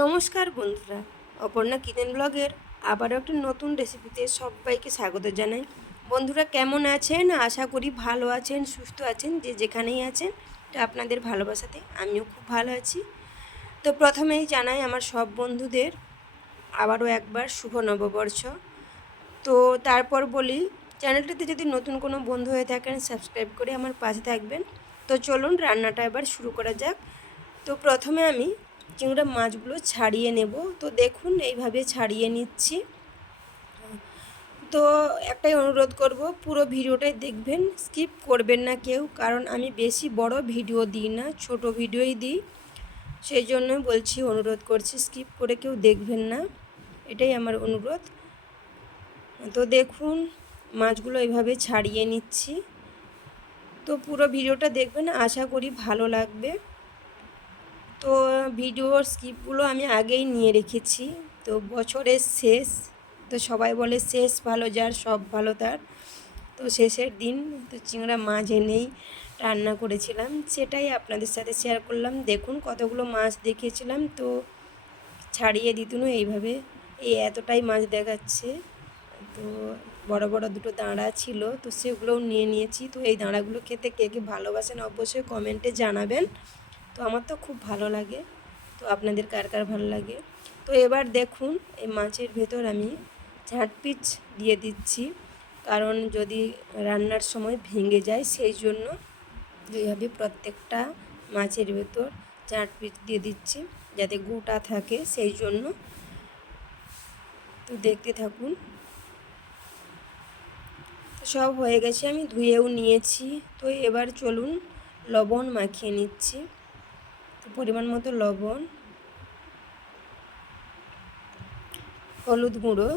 নমস্কার বন্ধুরা, অপর্ণা কিচেন ব্লগের আবারও একটা নতুন রেসিপিতে সবাইকে স্বাগত জানাই। বন্ধুরা কেমন আছেন? আশা করি ভালো আছেন, সুস্থ আছেন, যে যেখানেই আছেন। তো আপনাদের ভালোবাসাতে আমিও খুব ভালো আছি। তো প্রথমেই জানাই আমার সব বন্ধুদের আবারও একবার শুভ নববর্ষ। তো তারপর বলি, চ্যানেলটিতে যদি নতুন কোনো বন্ধু হয়ে থাকেন সাবস্ক্রাইব করে আমার পাশে থাকবেন। তো চলুন রান্নাটা এবার শুরু করা যাক। তো প্রথমে আমি চিংড়া মাছগুলো ছাড়িয়ে নেব। তো দেখুন এইভাবে ছাড়িয়ে নিচ্ছি। তো একটাই অনুরোধ করব, পুরো ভিডিওটাই দেখবেন, স্কিপ করবেন না কেউ, কারণ আমি বেশি বড় ভিডিও দিই না, ছোট ভিডিওই দিই। সেই জন্যই বলছি, অনুরোধ করছি, স্কিপ করে কেউ দেখবেন না, এটাই আমার অনুরোধ। তো দেখুন মাছগুলো এইভাবে ছাড়িয়ে নিচ্ছি। তো পুরো ভিডিওটা দেখবেন, আশা করি ভালো লাগবে। তো ভিডিওর স্ক্রিপ্টগুলো আমি আগেই নিয়ে রেখেছি। তো বছরের শেষ, তো সবাই বলে শেষ ভালো যার সব ভালো তার। তো শেষের দিন তো চিংড়া মাছ এনেই রান্না করেছিলাম, সেটাই আপনাদের সাথে শেয়ার করলাম। দেখুন কতগুলো মাছ দেখিয়েছিলাম, তো ছাড়িয়ে দিতুন এইভাবে, এই এতটাই মাছ দেখাচ্ছে। তো বড় বড় দুটো দাঁড়া ছিল, তো সেগুলোও নিয়ে নিয়েছি। তো এই দাঁড়াগুলো খেতে কে কে ভালোবাসেন অবশ্যই কমেন্টে জানাবেন। তো আমার তো খুব ভালো লাগে, তো আপনাদের কার কার ভালো লাগে। তো এবার দেখুন এই মাছের ভেতর আমি ঝাঁটপিচ দিয়ে দিচ্ছি, কারণ যদি রান্নার সময় ভেঙে যায় সেই জন্য এইভাবে প্রত্যেকটা মাছের ভেতর ঝাঁটপিচ দিয়ে দিচ্ছি, যাতে গোটা থাকে সেই জন্য। তো দেখতে থাকুন। তো সব হয়ে গেছে, আমি ধুয়েও নিয়েছি। তো এবার চলুন লবণ মাখিয়ে নিচ্ছি। তো পরিমাণ মতো লবণ, হলুদ গুঁড়ো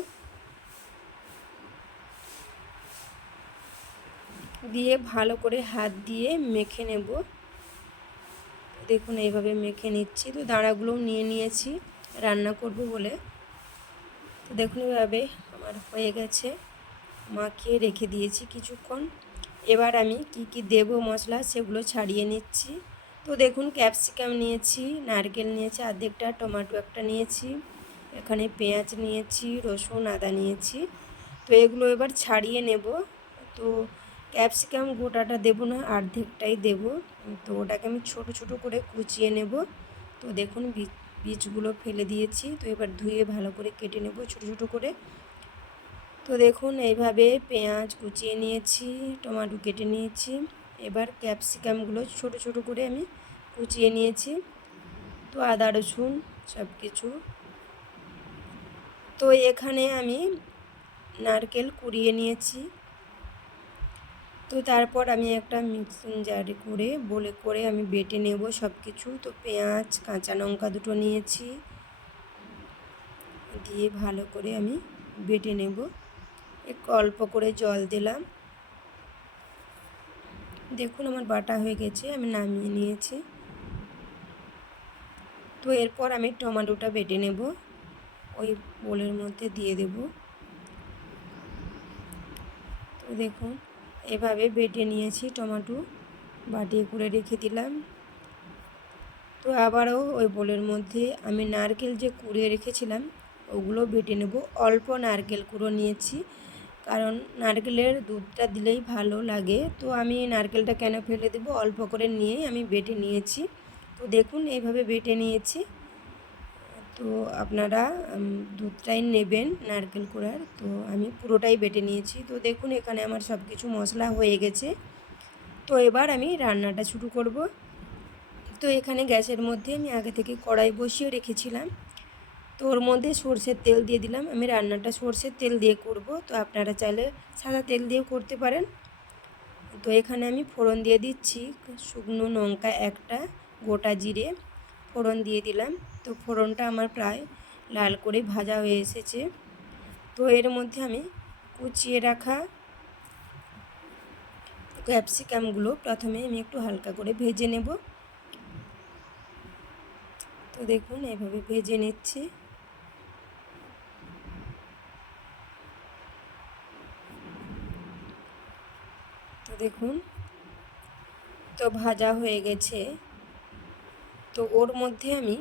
দিয়ে ভালো করে হাত দিয়ে মেখে নেব। দেখুন এইভাবে মেখে নিচ্ছি। তো দাঁড়াগুলোও নিয়ে নিয়েছি রান্না করব বলে। তো দেখুন এভাবে আমার হয়ে গেছে, মাখিয়ে রেখে দিয়েছি কিছুক্ষণ। এবার আমি কি কি দেব মশলা সেগুলো ছাড়িয়ে নিচ্ছি। তো দেখুন ক্যাপসিকাম নিয়েছি, নারকেল নিয়েছি অর্ধেকটা, টমেটো একটা নিয়েছি, এখানে পেঁয়াজ নিয়েছি, রসুন আদা নিয়েছি। তো এগুলো এবার ছাড়িয়ে নেব। তো ক্যাপসিকাম গোটাটা দেব না, অর্ধেকটাই দেব। তো ওটাকে আমি ছোট ছোট করে কুচিয়ে নেব। তো দেখুন বীজগুলো ফেলে দিয়েছি। তো এবার ধুয়ে ভালো করে কেটে নেব ছোট ছোট করে। তো দেখুন এইভাবে পেঁয়াজ কুচিয়ে নিয়েছি, টমেটো কেটে নিয়েছি। এবার ক্যাপসিকামগুলো ছোট ছোট করে আমি কুচিয়ে নিয়েছি। তো আদা রসুন সব কিছু। তো এখানে আমি নারকেল কুড়িয়ে নিয়েছি। তো তারপর আমি একটা মিক্সিং জারে করে আমি বেটে নেব সব কিছু। তো পেঁয়াজ কাঁচা লঙ্কা দুটো নিয়েছি, দিয়ে ভালো করে আমি বেটে নেব। একটু অল্প করে জল দিলাম। দেখুন আমার বাটা হয়ে গেছে, আমি নামিয়ে নিয়েছি। তো এরপর আমি টমেটোটা বেটে নেব, ওই বোলের মধ্যে দিয়ে দেব। তো দেখুন এভাবে বেটে নিয়েছি, টমেটো বাটিয়ে করে রেখে দিলাম। তো আবারও ওই বোলের মধ্যে আমি নারকেল যে কুড়িয়ে রেখেছিলাম ওগুলো বেটে নেব। অল্প নারকেল কুড়ো নিয়েছি, কারণ নারকেলের দুধটা দিলেই ভালো লাগে। তো আমি নারকেলটা কেন ফেলে দেবো, অল্প করে নিয়েই আমি বেটে নিয়েছি। তো দেখুন এইভাবে বেটে নিয়েছি। তো আপনারা দুধটাই নেবেন নারকেল কুড়ার। তো আমি পুরোটাই বেটে নিয়েছি। তো দেখুন এখানে আমার সব কিছু মশলা হয়ে গেছে। তো এবার আমি রান্নাটা শুরু করব। তো এখানে গ্যাসের মধ্যে আমি আগে থেকে কড়াই বসিয়ে রেখেছিলাম। তো ওর মধ্যে সরষের তেল দিয়ে দিলাম। আমি রান্নাটা সরষের তেল দিয়ে করব, তো আপনারা চাইলে সাদা তেল দিয়েও করতে পারেন। তো এখানে আমি ফোড়ন দিয়ে দিচ্ছি, শুকনো লঙ্কা একটা, গোটা জিরে ফোড়ন দিয়ে দিলাম। তো ফোড়নটা আমার প্রায় লাল করে ভাজা হয়ে এসেছে। তো এর মধ্যে আমি কুচিয়ে রাখা ক্যাপসিকামগুলো প্রথমে আমি একটু হালকা করে ভেজে নেব। তো দেখুন এভাবে ভেজে নিচ্ছি। তো দেখুন তো ভাজা হয়ে গেছে। তো ওর মধ্যে আমি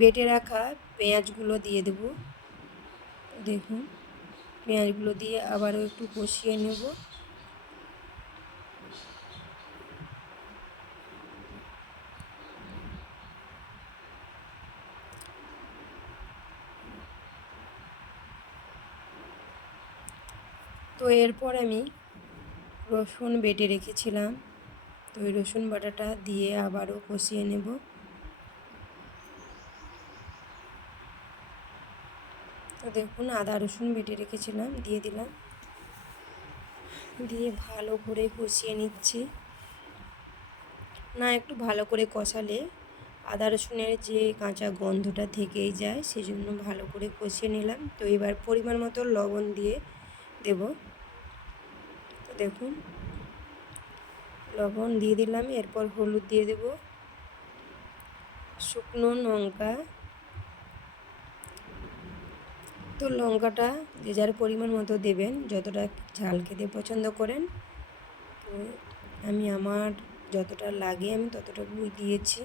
বেটে রাখা পেঁয়াজগুলো দিয়ে দেব। দেখুন পেঁয়াজগুলো দিয়ে আবারও একটু কষিয়ে নেব। তো এরপর আমি রসুন বেটে রেখেছিলাম, তো ওই রসুন বাটাটা দিয়ে আবারও কষিয়ে নেব। তো দেখুন আদা রসুন বেটে রেখেছিলাম দিয়ে দিলাম, দিয়ে ভালো করে কষিয়ে নিচ্ছি। না একটু ভালো করে কষালে আদা রসুনের যে কাঁচা গন্ধটা থেকেই যায়, সেজন্য ভালো করে কষিয়ে নিলাম। তো এবার পরিমাণ মতো লবণ দিয়ে দেব। তো দেখুন লবণ দিয়ে দিলাম, এরপর হলুদ দিয়ে দেব, শুকনো লঙ্কা। তো লঙ্কাটা যে যার পরিমাণ মতো দেবেন, যতটা ঝাল খেতে পছন্দ করেন। তো আমি আমার যতটা লাগে আমি ততটুকুই দিয়েছি।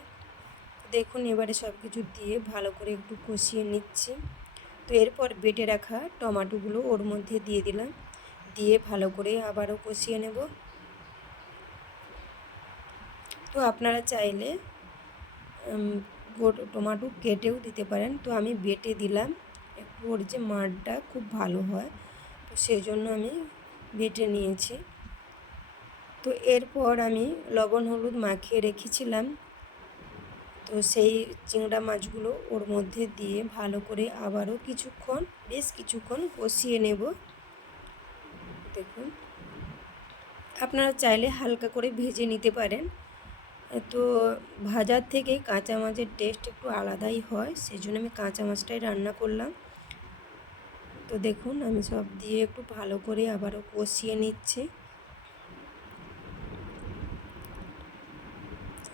দেখুন এবারে সব কিছু দিয়ে ভালো করে একটু কষিয়ে নিচ্ছি। তো এরপর বেটে রাখা টমেটোগুলো ওর মধ্যে দিয়ে দিলাম, দিয়ে ভালো করে আবারও কষিয়ে নেব। তো আপনারা চাইলে টমেটো কেটেও দিতে পারেন, তো আমি বেটে দিলাম, একটু ওর যে মাড়টা খুব ভালো হয়, তো সেই জন্য আমি বেটে নিয়েছি। তো এরপর আমি লবণ হলুদ মাখিয়ে রেখেছিলাম, তো সেই চিংড়া মাছগুলো ওর মধ্যে দিয়ে ভালো করে আবারও বেশ কিছুক্ষণ কষিয়ে নেব। দেখুন আপনারা চাইলে হালকা করে ভেজে নিতে পারেন, তো ভাজার থেকে কাঁচা মাছের টেস্ট একটু আলাদাই হয়, সেই জন্য আমি কাঁচা মাছটাই রান্না করলাম। তো দেখুন আমি সব দিয়ে একটু ভালো করে আবারও কষিয়ে নিচ্ছি।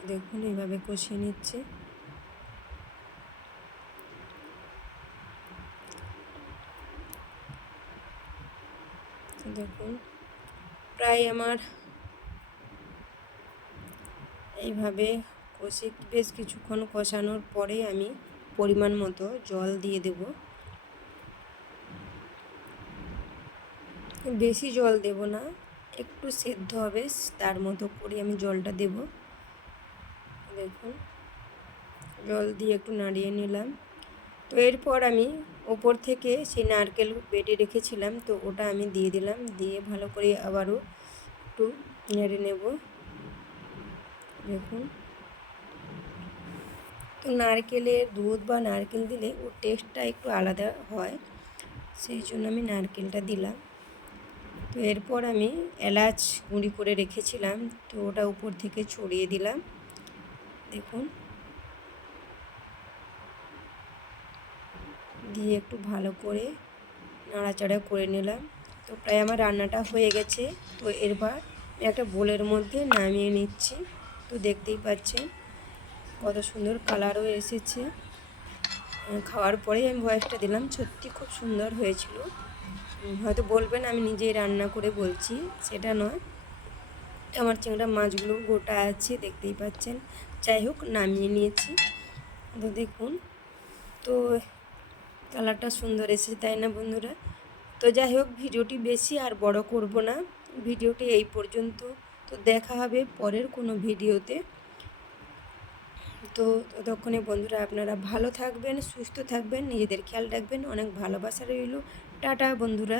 দেখুন এইভাবে কষিয়ে নিচ্ছি। দেখুন প্রায় আমার এইভাবে বেশ কিছুক্ষণ কষানোর পরে আমি পরিমাণ মতো জল দিয়ে দেব। বেশি জল দেব না, একটু সেদ্ধ হবে তার মতো করে আমি জলটা দেব। দেখুন জল দিয়ে একটু নাড়িয়ে নিলাম। তো এরপর আমি ওপর থেকে সেই নারকেল বেটে রেখেছিলাম, তো ওটা আমি দিয়ে দিলাম, দিয়ে ভালো করে আবারও একটু নেড়ে নেব। দেখুন তো নারকেলের দুধ বা নারকেল দিলে ওর টেস্টটা একটু আলাদা হয়, সেই জন্য আমি নারকেলটা দিলাম। তো এরপর আমি এলাচ গুঁড়ি করে রেখেছিলাম, তো ওটা উপর থেকে ছড়িয়ে দিলাম। দেখুন দিয়ে একটু ভালো করে নাড়াচাড়া করে নিলাম। তো প্রায় আমার রান্নাটা হয়ে গেছে। তো এরবার একটা বোলের মধ্যে নামিয়ে নিচ্ছি। তো দেখতেই পাচ্ছেন কত সুন্দর কালারও এসেছে। খাওয়ার পরেই আমি ভয়েসটা দিলাম, সত্যি খুব সুন্দর হয়েছিল। হয়তো বলবেন আমি নিজেই রান্না করে বলছি, সেটা নয়, আমার চিংড়া মাছগুলো গোটা আছে দেখতেই পাচ্ছেন। যাই হোক নামিয়ে নিয়েছি। তো দেখুন তো কালারটা সুন্দর এসেছে, তাই না বন্ধুরা? তো যাই হোক ভিডিওটি বেশি আর বড় করব না, ভিডিওটি এই পর্যন্ত। তো দেখা হবে পরের কোনো ভিডিওতে। তো ততক্ষণে বন্ধুরা আপনারা ভালো থাকবেন, সুস্থ থাকবেন, নিজেদের খেয়াল রাখবেন, অনেক ভালোবাসা রইল। টাটা বন্ধুরা।